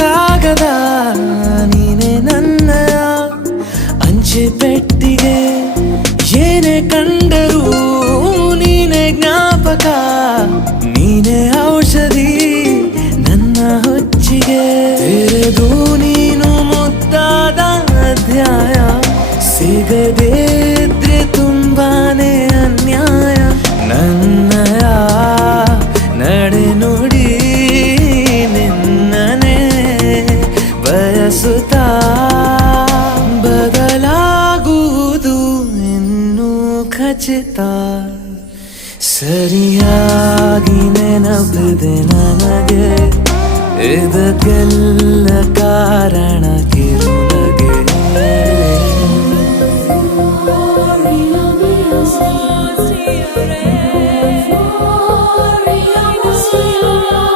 ಕಾಗದ ನೀನೆ ನನ್ನಯ ಅಂಚೆ ಪೆಟ್ಟಿಗೆ ಏನೇ ಕಂಡರೂ ನೀನೆ ಜ್ಞಾಪಕ ನೀನೆ ಔಷಧಿ ನನ್ನ ಹುಚ್ಚಿಗೆ ತೆರೆದು ನೀನು ಮುದ್ದಾದ ಅಧ್ಯಾಯ ಸಿಗದೇ ಇದ್ರೆ ತುಂಬಾನೇ ಅನ್ಯಾಯ ನನ್ನಯ ನಡೆ ನುಡಿ ನಿನ್ನನೆ ಬಯಸುತ್ತಾ ಬದಲಾಗುವುದು ಇನ್ನೂ ಖಚಿತ ಸರಿಯಾಗಿ ನೆನಪಿದೆ ನನಗೆ ಇದಕ್ಕೆಲ್ಲ ಕಾರಣ ಕಿರುನಗೆ